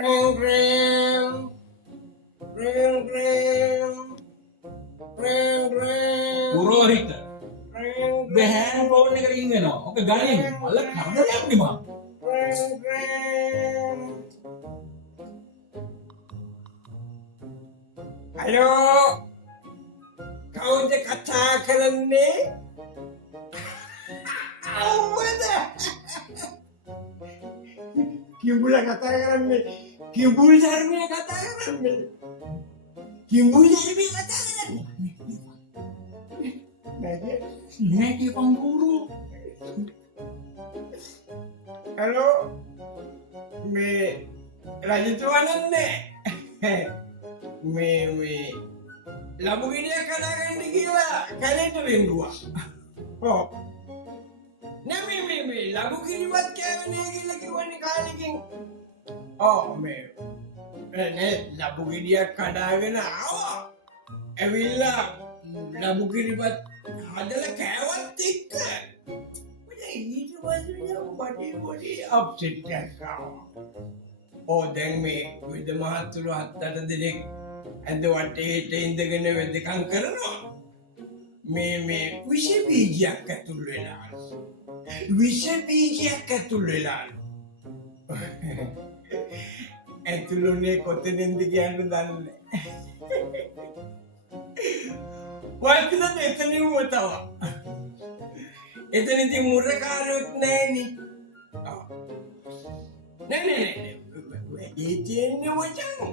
Ring, ring. Ring, ring. Ring, ring. පුරෝහිත Ring, බෑන් phone එකට රින් වෙනවා. ඔක ගණන් මල්ල කරදරයක් නේ මම. ring, ring. Halo. Kau je kata kerana apa Kimbul kata kerana Kimbul Jarmi kata kerana Kimbul Jarmi kata kerana නෑ කියපන් ගුරු. Halo. Me රජතුමනන්නේ මේ ලබුගිනියක් හදාගන්න කියලා කැලේට වෙන්නුවා. ඔව්. නෑ මේ ලබුගිනිවත් කෑවනේ කියලා කිව්වනේ කාලෙකින්. ඔව් මේ නේ ලබුගිනියක් හදාගෙන ආවා. ඇවිල්ලා ලබුගිනිවත් හදලා කෑවත් එක්ක ඊට පස්සේ මට පොඩි අප්සෙට් එකක් ආවා. ඕ දැන් මේ විද මහත්තුරු 7-8 දෙනෙක් ඇඳ වටේට ඉඳගෙන වෙදකම් කරනවා. මේ විෂ බීජයක් ඇතුල් වෙලා. විෂ බීජයක් ඇතුල් වෙලා. ඇතුළුනේ කොතනින්ද කියන්න දන්නේ නැහැ. වයිකද එතනින් වතව. එතනදී මුරකාරයක් නැහෙනි. නෑ ඒ තියෙන්නේ වචන.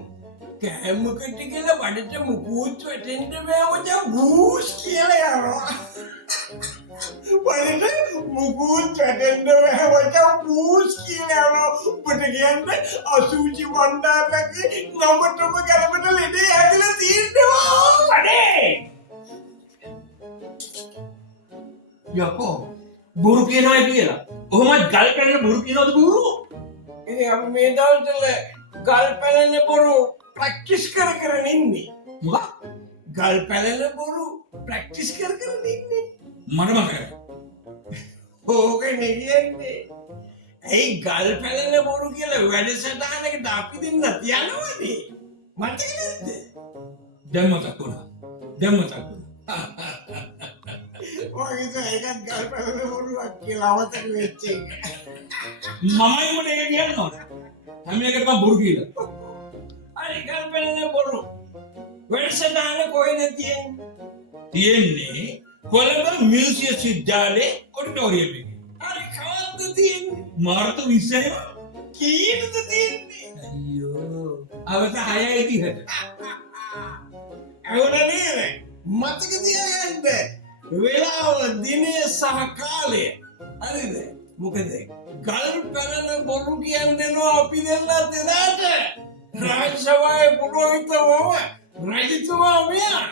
කෑමකට කියලා බඩට මුකුත් වැටෙන්න බෑ වචන බූස් කියලා යනවා. බඩට මුකුත් වැටෙන්න බෑ වචන බූස් කියලා යනවා. ඔබට කියන්නේ අසුචි වණ්ඩාරගේ නමටම කරකට ලෙඩේ ඇදලා තියෙනවා. අනේ යකෝ බුරු කියනවා කියලා. කොහොමද ගල් පැනන බුරු කියනවද බුරු? ඉතින් අපි මේ දවස්වල ගල් පැලන බොරු ප්‍රැක්ටිස් කර ඉන්නේ. මොකක්? ගල් පැලන බොරු ප්‍රැක්ටිස් කර ඉන්නේ. මට මතකයි. ඕකනේ කියන්නේ. ඇයි ගල් පැලන බොරු කියලා වැඩසටහනකට අපි දෙන්න තියනවනේ. මතක නැද්ද? දැන් මතක් වුණා. ඔය ඒකත් ගල් පැලන බොරුවක් කියලා අවතක වෙච්ච එක. මමයි උඹට ඒක කියන්න ඕන. හැම එකටම බුරු කියලා. අरे ගල් පැලන බොරු. වැඩසටහන කොහෙද තියෙන්නේ? තියෙන්නේ කොළඹ මියුසියම් විද්‍යාලයේ ඔඩිටෝරියම් එකේ. අरे කවද්ද තියෙන්නේ? මාර්තු 20 කීයද තියෙන්නේ? අයියෝ. අවස 6:30ට. ඇවුනනේ මතක තියාගන්න වෙලාව දිනය සහ කාලය. හරිද? මොකද ගල් පැලන බොරු කියන්නේ නෝ අපි දෙන්නත් එදාට රාජසභාවේ පුරෝහිතවම රජතුමා මෙයා.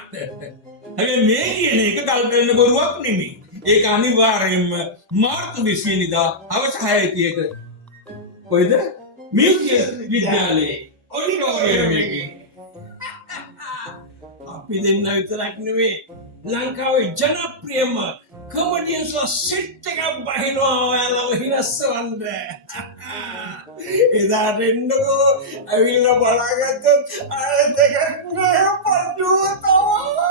හැබැයි මේ කියන එක ගල් පැනන බොරුවක් නෙමෙයි. ඒක අනිවාර්යයෙන්ම මාර්තු 20 වෙනිදා අවස 6:30ට කොයිද? මියුසියම් විද්‍යාලයේ ඔඩිටෝරියම් එකේ. අපි දෙන්න විතරක් නෙවෙයි ලංකාවේ ජනප්‍රියම කොමඩියන්ස්ලා සිට් එකක් බහිනවා ඔයාලව හිනස්සවන්න. එදාට එන්නකෝ ඇවිල්ලා බලාගත්තොත් අර දෙකක් නෑ පඩුව තමයි.